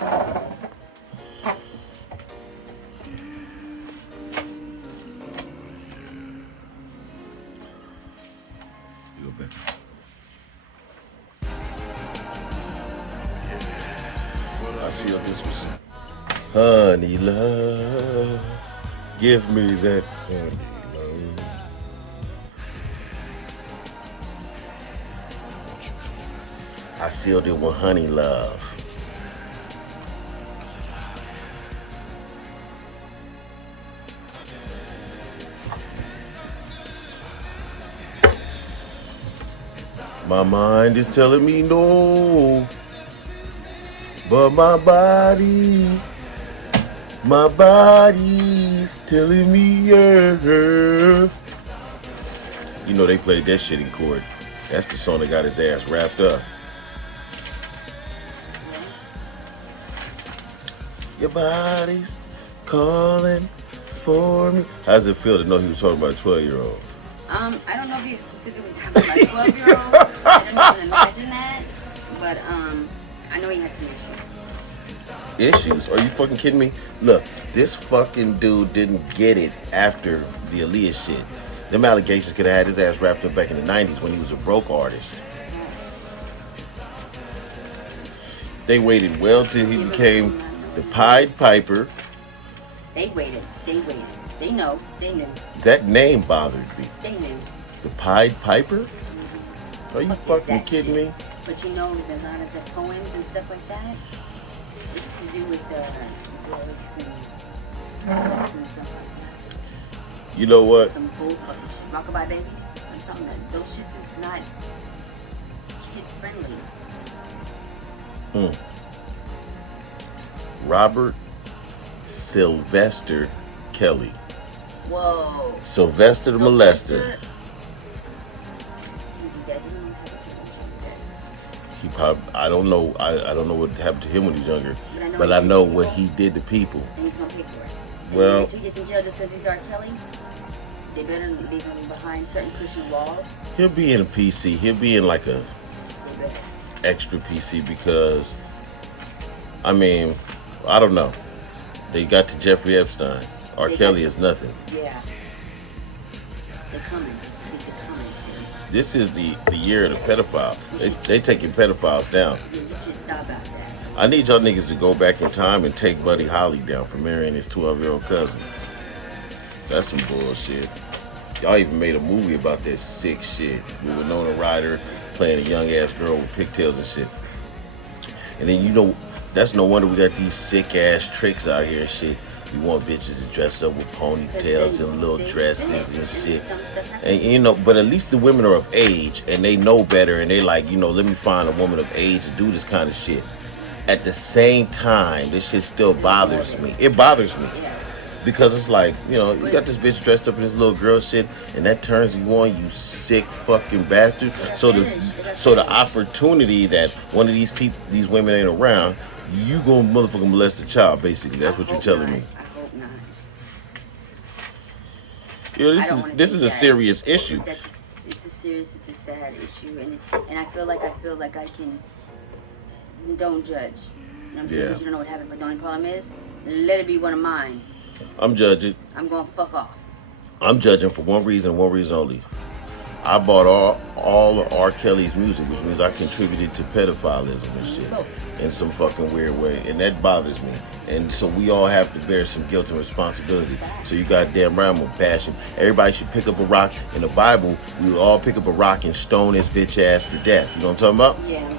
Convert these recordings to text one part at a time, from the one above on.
You go back. I see what this was. Honey love, give me that honey love. I sealed it with honey love. My mind is telling me no, but my body's telling me yeah. You know they played that shit in court. That's the song that got his ass wrapped up. Your body's calling for me. How does it feel to know he was talking about a 12-year-old? I don't know if he specifically talking about a 12-year-old. I don't even imagine that. But I know he had some issues. Issues? Are you fucking kidding me? Look, this fucking dude didn't get it after the Aaliyah shit. Them allegations could have had his ass wrapped up back in the 90s when he was a broke artist. They waited well till he became the Pied Piper. They waited. They know. They knew. That name bothered me. They knew. The Pied Piper? Are you fucking kidding me? But you know, a lot of the poems and stuff like that, it's to do with the lyrics and stuff like that. You know what? Some bull fucking shit. Rockabye Baby. I'm telling you, those shits is not kid friendly. Robert Sylvester Kelly. Whoa. Sylvester the Molester. He probably, I don't know what happened to him when he was younger, but I know what he did to people. And he's gonna pay for it. Well, if he gets in jail just because he's R.Kelly, they better leave him behind certain Christian laws. he'll be in a PC. He'll be in like a extra PC because, I mean, I don't know. They got to Jeffrey Epstein. R.Kelly is nothing. Yeah. They're coming. They're coming. This is the year of the pedophile. They taking pedophiles down. You should stop out that. I need y'all niggas to go back in time and take Buddy Holly down for marrying his 12-year-old cousin. That's some bullshit. Y'all even made a movie about that sick shit. We were Winona Ryder playing a young-ass girl with pigtails and shit. And then, you know, that's no wonder we got these sick-ass tricks out here and shit. You want bitches to dress up with ponytails and little dresses and shit. And, you know, but at least the women are of age and they know better and they like, you know, let me find a woman of age to do this kind of shit. At the same time, this shit still bothers me. It bothers me. Because it's like, you know, you got this bitch dressed up in this little girl shit and that turns you on, you sick fucking bastard. So the opportunity that one of these people, these women ain't around, you gonna motherfucking molest a child, basically. That's what you're telling me. I hope not. Yeah, this is a serious issue. It's a serious, it's a sad issue, and I feel like I can. Don't judge. You know what I'm saying? Yeah. Because you don't know what happened. But the only problem is, let it be one of mine. I'm judging. I'm going fuck off. I'm judging for one reason only. I bought all of R. Kelly's music, which means I contributed to pedophilism and shit in some fucking weird way, and that bothers me. And so we all have to bear some guilt and responsibility. So you goddamn right, I'm gonna bash him. Everybody should pick up a rock. In the Bible, we would all pick up a rock and stone his bitch ass to death. You know what I'm talking about? Yeah, I'm going.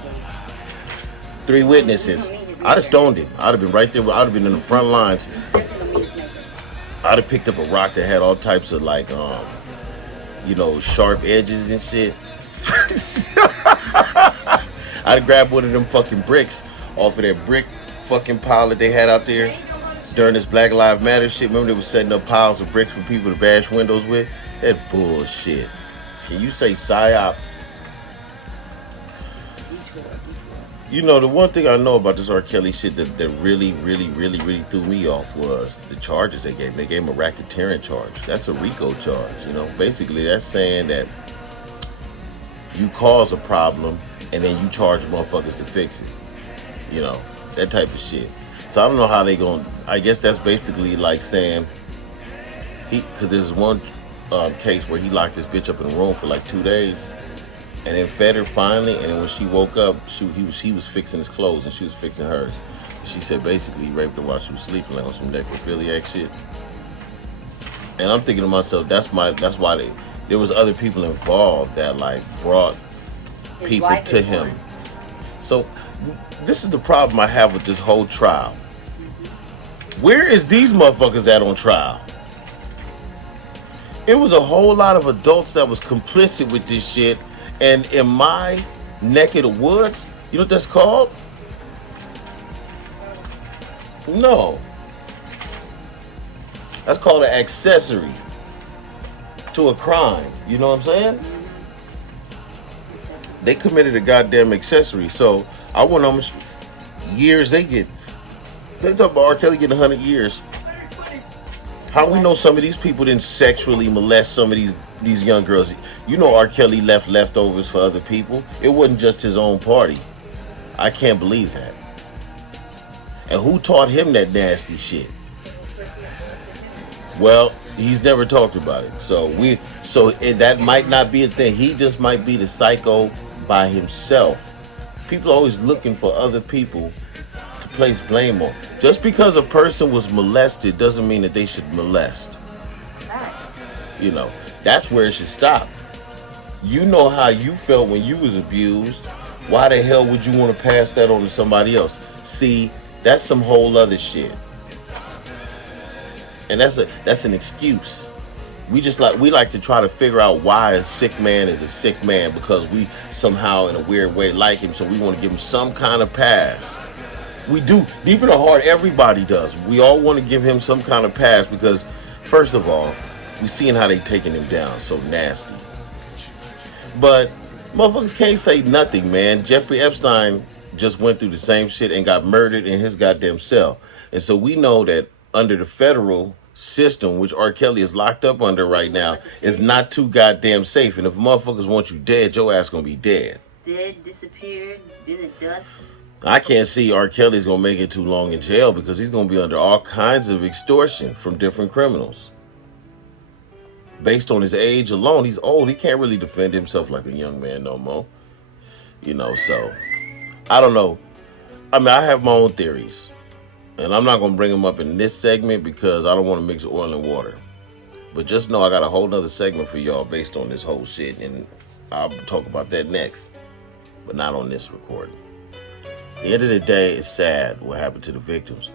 3 witnesses. I'd have stoned him. I'd have been right there. I'd have been in the front lines. I'd have picked up a rock that had all types of like, you know, sharp edges and shit. I'd have grabbed one of them fucking bricks off of that brick fucking pile that they had out there during this Black Lives Matter shit. Remember they were setting up piles of bricks for people to bash windows with? That bullshit. Can you say psyop? You know, the one thing I know about this R. Kelly shit that really threw me off was the charges they gave. They gave him a racketeering charge. That's a RICO charge, you know. Basically, that's saying that you cause a problem and then you charge motherfuckers to fix it, you know. that type of shit. So I don't know how they going. I guess that's basically like saying because there's one case where he locked his bitch up in a room for like 2 days, and then fed her finally. And then when she woke up, he was fixing his clothes and she was fixing hers. She said basically he raped her while she was sleeping, like on some necrophiliac shit. And I'm thinking to myself, that's why there was other people involved that like brought people to him. So this is the problem I have with this whole trial. Where is these motherfuckers at on trial? It was a whole lot of adults that was complicit with this shit. And in my neck of the woods, you know what that's called? No. That's called an accessory to a crime. You know what I'm saying? They committed a goddamn accessory. So I went on years they talk about R.Kelly getting 100 years. How we know some of these people didn't sexually molest some of these young girls? You know R.Kelly left leftovers for other people. It wasn't just his own party. I can't believe that. And who taught him that nasty shit? Well, he's never talked about it. So that might not be a thing. He just might be the psycho by himself. People are always looking for other people to place blame on. Just because a person was molested doesn't mean that they should molest. You know, that's where it should stop. You know how you felt when you was abused. Why the hell would you want to pass that on to somebody else? See, that's some whole other shit. And that's an excuse. We like to try to figure out why a sick man is a sick man because we somehow in a weird way like him, so we want to give him some kind of pass. We do. Deep in our heart, everybody does. We all want to give him some kind of pass because, first of all, we seeing how they taking him down so nasty. But motherfuckers can't say nothing, man. Jeffrey Epstein just went through the same shit and got murdered in his goddamn cell. And so we know that under the federal system, which R. Kelly is locked up under right now, is not too goddamn safe. And if motherfuckers want you dead, your ass gonna be dead. Dead, disappeared, in the dust. I can't see R. Kelly's gonna make it too long in jail because he's gonna be under all kinds of extortion from different criminals. Based on his age alone, he's old. He can't really defend himself like a young man no more. You know, so I don't know. I mean, I have my own theories. And I'm not going to bring them up in this segment because I don't want to mix oil and water. But just know I got a whole nother segment for y'all based on this whole shit. And I'll talk about that next. But not on this recording. At the end of the day, it's sad what happened to the victims.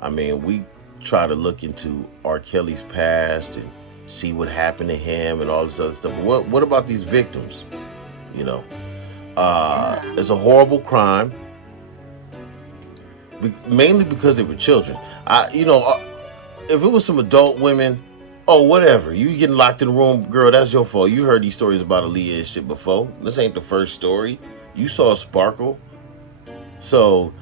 I mean, we try to look into R. Kelly's past and see what happened to him and all this other stuff. But what about these victims? You know, it's a horrible crime. Mainly because they were children. If it was some adult women, whatever. You getting locked in a room, girl, that's your fault. You heard these stories about Aaliyah and shit before. This ain't the first story. You saw Sparkle. So,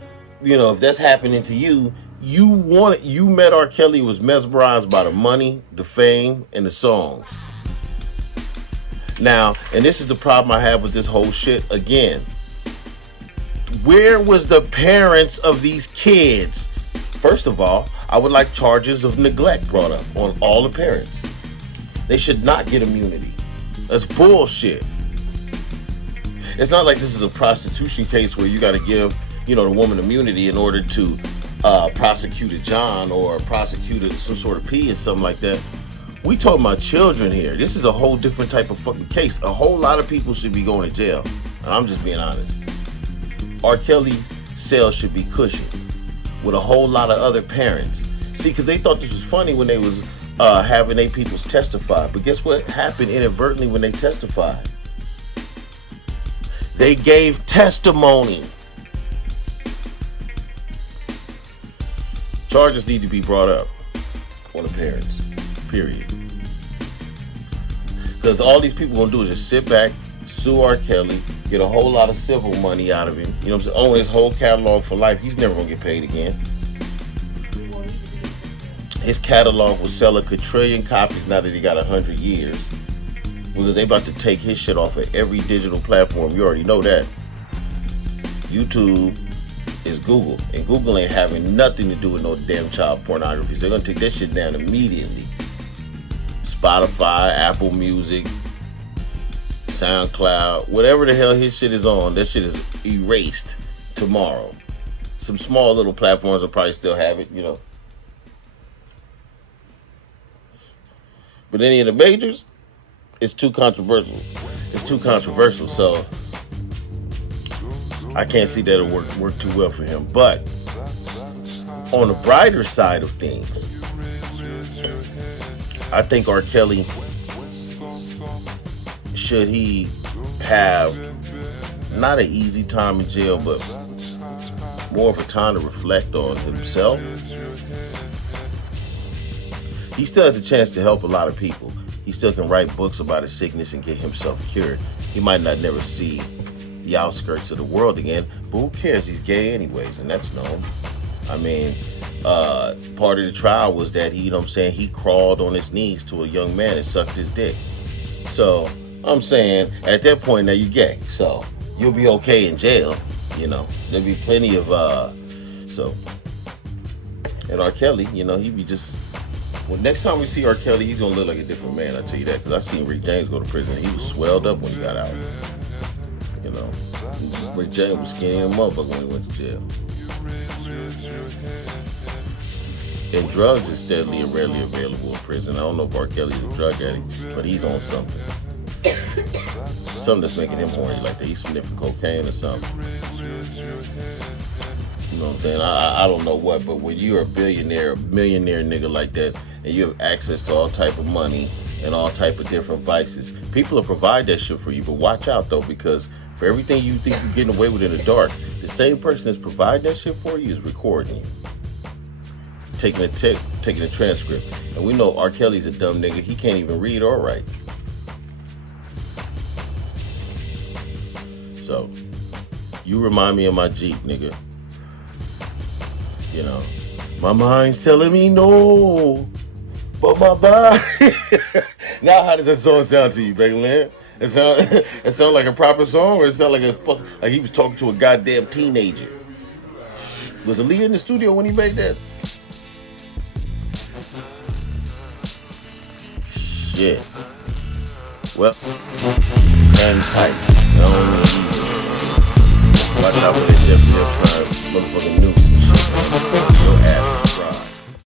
if that's happening to you, you met R. Kelly, was mesmerized by the money, the fame, and the song. Now, and this is the problem I have with this whole shit again. Where was the parents of these kids? First of all, I would like charges of neglect brought up on all the parents. They should not get immunity. That's bullshit. It's not like this is a prostitution case where you got to give, the woman immunity in order to prosecute a John or prosecute some sort of P or something like that. We talking about children here. This is a whole different type of fucking case. A whole lot of people should be going to jail. And I'm just being honest. R. Kelly's cell should be cushioned with a whole lot of other parents. See, because they thought this was funny when they was having their peoples testify. But guess what happened inadvertently when they testified? They gave testimony. Charges need to be brought up on the parents. Period. Because all these people gonna do is just sit back, sue R. Kelly, get a whole lot of civil money out of him. You know what I'm saying? Own his whole catalog for life. He's never gonna get paid again. His catalog will sell a quadrillion copies now that he got 100 years. Because they about to take his shit off of every digital platform. You already know that. YouTube is Google, and Google ain't having nothing to do with no damn child pornography. So they're gonna take that shit down immediately. Spotify, Apple Music, SoundCloud, whatever the hell his shit is on, that shit is erased tomorrow. Some small little platforms will probably still have it, you know. But any of the majors, it's too controversial. It's too controversial, so I can't see that it'll work too well for him. But on the brighter side of things, I think R. Kelly, should he have not an easy time in jail, but more of a time to reflect on himself, he still has a chance to help a lot of people. He still can write books about his sickness and get himself cured. He might not never see the outskirts of the world again, but who cares? He's gay anyways, and that's known. I mean, part of the trial was that he, you know what I'm saying, he crawled on his knees to a young man and sucked his dick. So, I'm saying, at that point, now you're gay. So, you'll be okay in jail, you know. There'll be plenty of, and R. Kelly, you know, he be just, well, next time we see R. Kelly, he's gonna look like a different man, I tell you that, because I seen Rick James go to prison. He was swelled up when he got out. You know, Rick James was skinny as a motherfucker when he went to jail. And drugs is steadily and rarely available in prison. I don't know if R. Kelly's a drug addict, but he's on something. Something that's making him horny like that. He's sniffing cocaine or something. You know what I'm saying? I don't know what, but when you're a billionaire, a millionaire nigga like that, and you have access to all type of money and all type of different vices, people will provide that shit for you. But watch out though, because for everything you think you're getting away with in the dark, the same person that's providing that shit for you is recording you, taking a transcript. And we know R. Kelly's a dumb nigga. He can't even read or write. So, you remind me of my Jeep, nigga. You know, my mind's telling me no, but my body. Now, how does that song sound to you, Beckland? It sound like a proper song, or it sound like he was talking to a goddamn teenager? Was Aaliyah in the studio when he made that? Shit. Well, and tight. Watch out for that Jeff motherfucking news and shit. Your ass.